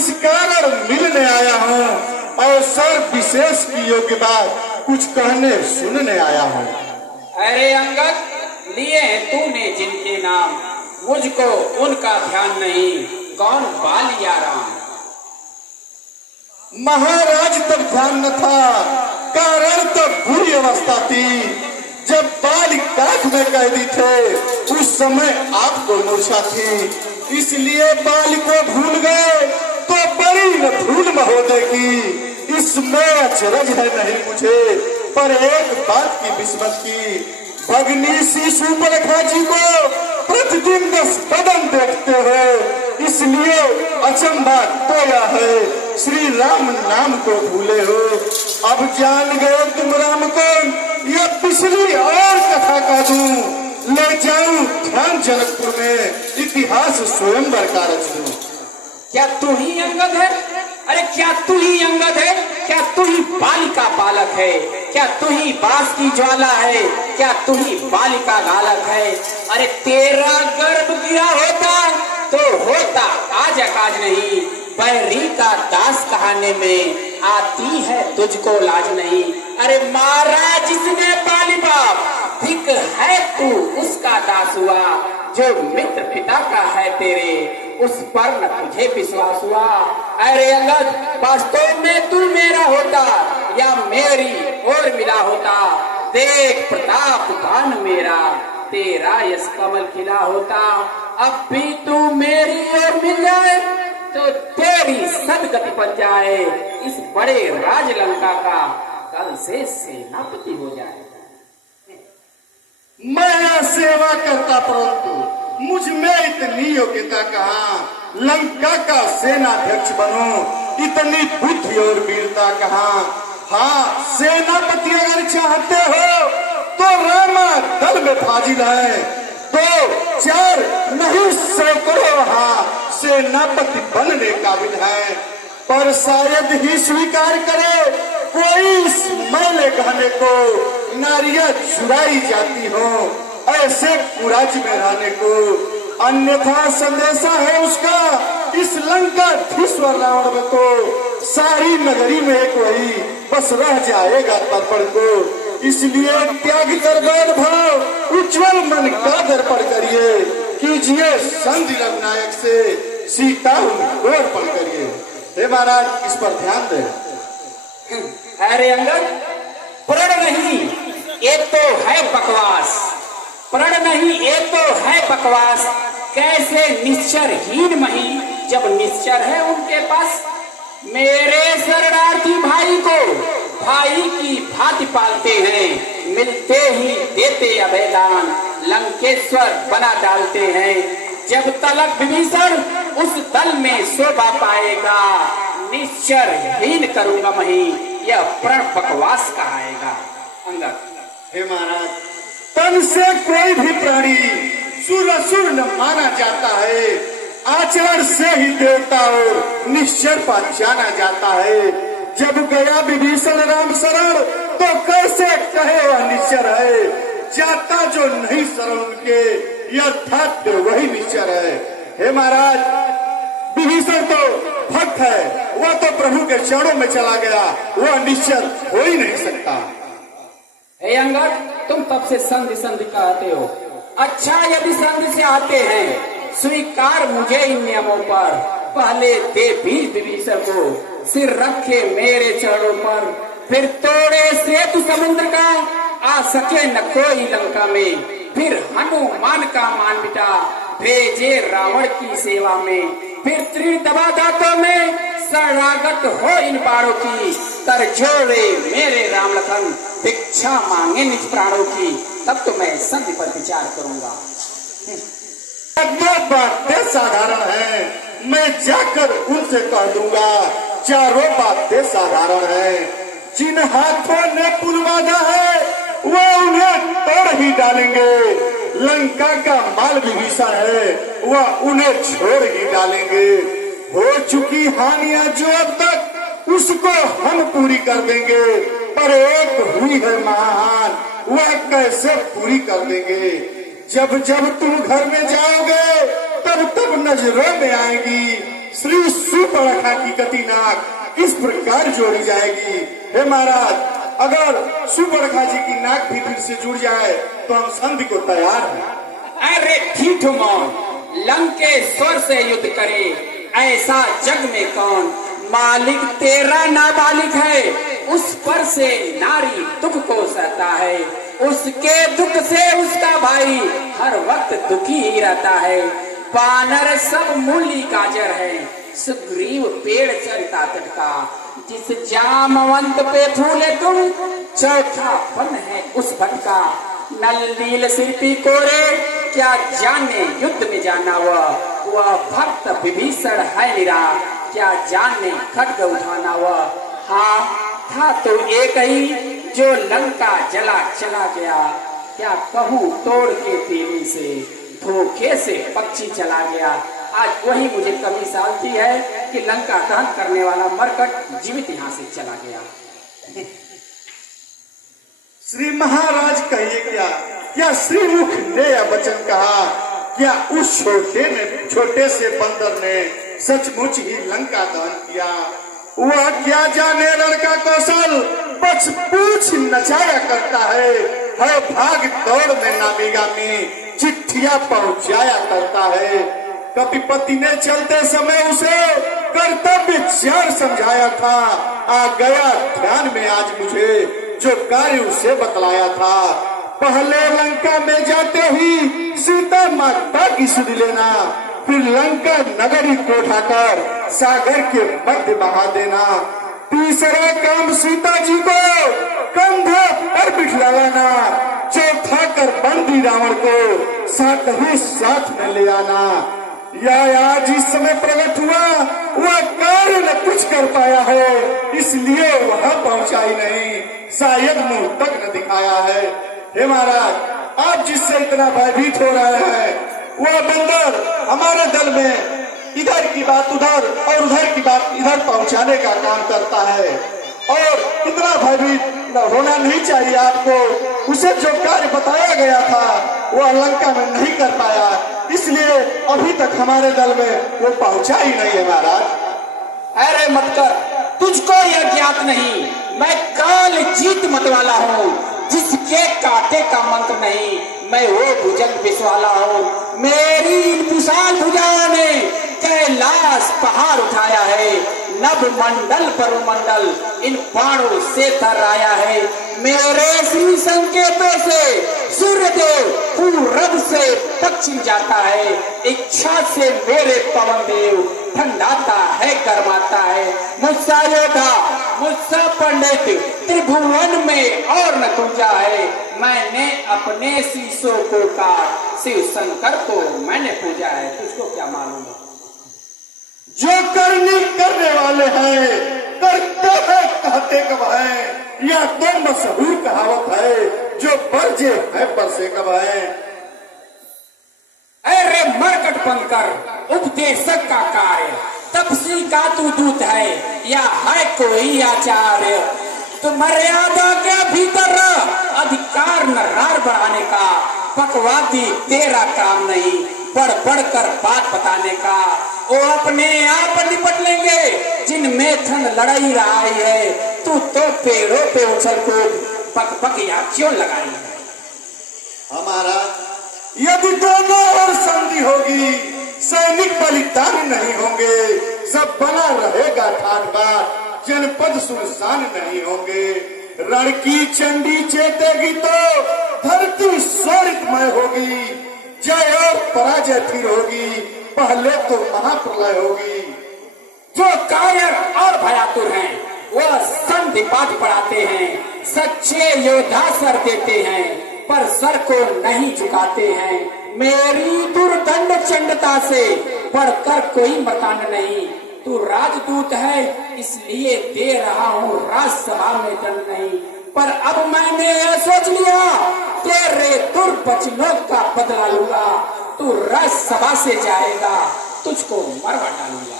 इस कारण मिलने आया हूँ और सर विशेष की योग्य बात कुछ कहने सुनने आया हूँ। अरे अंगद, लिए तूने जिनके नाम, मुझको उनका ध्यान नहीं, कौन बालिया राम। महाराज तब ध्यान न था, कारण तब बुरी अवस्था थी। जब बाल काख में कैदी थे उस समय आपको मूर्छा थी, इसलिए बाल को भूल गए तो बड़ी न भूल महोदय की। इसमें अचरज है नहीं मुझे, पर एक बात की विस्मत की। भगनी सी सुपरखा जी को प्रतिदिन 10 बदन देखते हो, इसलिए अचंबा तोया है। श्री राम नाम को भूले हो, अब जान गए तुम राम कौन, यह पिछली और कथा का दूं। ले जाऊं ध्यान जनकपुर में, इतिहास स्वयंवर का रच दूं। क्या तू ही अंगद है? अरे क्या तू ही अंगद है? क्या तू ही बालिका बालक है? क्या तू ही बास की ज्वाला है? क्या तू ही बालिका बालक है? अरे तेरा गर्भ गिरा होता तो होता आज अकाज नहीं, बैरी का दास कहाने में आती है तुझको लाज नहीं। अरे मारा जिसने बाली बाप, धिक है तू उसका दास हुआ। जो मित्र पिता का है तेरे, उस पर न तुझे विश्वास हुआ। अरे अंगद, वास्तव में तू मेरा होता या मेरी और मिला होता। देख प्रताप बान मेरा, तेरा यश कमल खिला होता। अब भी तू मेरी ओर मिल जाए तो तेरी सदगति बन जाए। इस बड़े राज लंका का कल से सेनापति हो जाए। मैं सेवा करता, परंतु मुझ में इतनी योग्यता कहाँ। लंका का सेनाध्यक्ष बनूं, इतनी बुद्धि और वीरता कहाँ। हाँ, सेनापति अगर चाहते हो तो रामा दल में फाजिल है, 2 4 नहीं सैकड़ों वहाँ सेनापति बनने काबिल है। पर शायद ही स्वीकार करे कोई इस मैले गहने को, नारियां चुराई जाती हो ऐसे पुराज में रहने को। अन्यथा संदेशा है उसका इस लंका धीश्वर रावण में तो सारी नगरी में एक वही बस रह जाएगा तर्पण को। इसलिए त्याग कर बैर भाव, उज्जवल मन का दर्पण करिए। कीजिए संधि रघुनायक से, सीता को अर्पण करिए। हे महाराज, इस पर ध्यान दें। अरे अंगद, प्रण नहीं ये तो है बकवास, प्रण नहीं ये तो है बकवास। कैसे निश्चर हीन मही जब निश्चर है उनके पास। मेरे शरणार्थी भाई को भाई की भांति पालते हैं, मिलते ही देते अभयदान, लंकेश्वर बना डालते हैं। जब तलक विभीषण उस दल में शोभा पाएगा, निश्चर हीन करूंगा मही, यह प्रण बकवास कहाएगा। अंगद, हे महाराज, तन से कोई भी प्राणी सुर असुर न माना जाता है, आचरण से ही देवता और निश्चर पहचाना जाता है। जब गया विभीषण राम शरण तो कैसे कहे वह निश्चर है। जाता जो नहीं शरण उनके, यथार्थ वही निश्चर है। हे महाराज, विभीषण तो भक्त है, वह तो प्रभु के चरणों में चला गया, वह निश्चर हो ही नहीं सकता। हे अंगद, तुम तब से संधि संधि कहते हो। अच्छा, यदि संधि से आते हैं, स्वीकार मुझे इन नियमों पर। पहले दे बीज विभीषण को, सिर रखे मेरे चरणों पर। फिर तोड़े सेतु समुद्र का, आ सके न कोई लंका में। फिर हनुमान का मान मिटा, भेजे रावण की सेवा में। फिर तीर दबा दांतों में, शरणागत हो इन बाणों की। कर जोड़े मेरे राम लखन, भिक्षा मांगे निज प्राणों की। तब तो मैं संधि पर विचार करूंगा। दो बातें साधारण है, मैं जाकर उनसे कह दूंगा। चारों बातें साधारण है। जिन हाथों ने पुल बांधा है वो उन्हें तोड़ ही डालेंगे। लंका का माल विभीषण है, वह उन्हें छोड़ ही डालेंगे। हो चुकी हानियां जो अब तक, उसको हम पूरी कर देंगे। पर एक हुई है महान, वह कैसे पूरी कर देंगे। जब जब तुम घर में जाओगे तब तब नजरों में आएगी श्री सुप सुबर्णखा की कटी नाक इस प्रकार जोड़ी जाएगी। हे महाराज, अगर सुबर्णखा जी की नाक भी फिर से जुड़ जाए तो हम संधि को तैयार हैं। अरे ठीक मौन, लंकेश्वर से युद्ध करे ऐसा जग में कौन? मालिक तेरा नाबालिग है, उस पर से नारी दुख को सहता है, उसके दुख से उसका भाई हर वक्त दुखी ही रहता है। बानर सब मूली गाजर है, सुग्रीव पेड़ चलता तटका, जिस जामवंत पे फूले तुम चौथा फन है उस भटका। नल नील सिरपी कोरे क्या जाने युद्ध में जाना वह भक्त विभीषण है निरा, क्या जाने खड्ग उठाना वह। हाँ था तो एक ही जो लंका जला चला गया, क्या कहूँ तोड़ के तीली से धोखे से पक्षी चला गया। आज वही मुझे कमी सालती है कि लंका दहन करने वाला मरकट जीवित यहाँ से चला गया। श्री महाराज कहिए क्या श्रीमुख ने यह वचन कहा? क्या उस छोटे से बंदर ने सचमुच ही लंका दहन किया? वह क्या जाने लड़का कौशल बच पूछ नचाया करता है भाग दौड़ में नामीगामी चिट्ठियां पहुंचाया करता है। कपिपति ने चलते समय उसे कर्तव्य ज्ञान समझाया था, आ गया ध्यान में आज मुझे जो कार्य उसे बतलाया था। पहले लंका में जाते ही सीता माता की सुध लेना, फिर लंका नगरी को उठाकर सागर के मध्य बहा देना। तीसरा काम सीता जी को कंधे पर बिठलाना, चौथा कर बंदी रावण को साथ ही साथ में ले आना। या आज इस समय प्रकट हुआ वह कार्य न कुछ कर पाया है, इसलिए वह पहुंचा ही नहीं, शायद मुंह तक न दिखाया है। हे महाराज, आप जिससे इतना भयभीत हो रहे हैं वह बंदर हमारे दल में इधर की बात उधर और उधर की बात इधर पहुंचाने का काम करता है, और इतना भयभीत होना नहीं चाहिए आपको। उसे जो कार्य बताया गया था वह लंका में नहीं कर पाया, इसलिए अभी तक हमारे दल में वो पहुंचा ही नहीं है महाराज। अरे मत कर, तुझको यह ज्ञात नहीं, मैं काल जीत मत वाला हूँ, जिसके काटे का मंत्र नहीं, मैं वो भुजंग विश्वाला हूँ। मेरी विशाल भुजाओं ने कैलाश पहाड़ उठाया है, नभ मंडल पर मंडल इन बाणों से थर्राया है। मेरे श्री संकेतों से सूर्यदेव पूरब से पश्चिम जाता है, इच्छा से मेरे पवन देव ठंडाता है गर्माता है। मुझसा योद्धा मुझसा पंडित त्रिभुवन में और न दूजा है, मैंने अपने शीशों को काट शिव शंकर को मैंने पूजा है, तुझको क्या मालूम है? जो करने वाले हैं करते हैं कहते कब है, या तो मशहूर कहावत है जो बरजे है बरसे कब है। अरे मरकट बनकर उपदेशक का कार्य, तपसी का तू दूत है या है कोई आचार्य? तो मर्यादा के भीतर अधिकार नर्रार बढ़ाने का, पकवादी तेरा काम नहीं, बढ़ बढ़कर बात बताने का। वो अपने आप निपट लेंगे जिनमें ठंड लड़ाई रही है, तू तो पेड़ों पे उछल कूद पक पक या क्यों लगाई है? हमारा यदि दोनों और संधि होगी, सैनिक बलिदान नहीं होंगे, सब बना रहेगा ठाट बाट, जनपद सुनसान नहीं होंगे। रण की चंडी चेतेगी तो धरती शोरितमय होगी, जय और पराजय फिर होगी, पहले तो महाप्रलय होगी। जो कायर और भयातुर हैं वह संधि पाठ पढ़ाते हैं, सच्चे योद्धा सर देते हैं पर सर को नहीं झुकाते हैं। मेरी दुर्दंड चंडता से बढ़कर कोई मकान नहीं, तू राजदूत है इसलिए दे रहा हूँ राजसभा में दंड नहीं। पर अब मैंने यह सोच लिया तेरे दुर्वचनों का बदला लूंगा, तू राजसभा से जाएगा, तुझको मरवा डालूंगा।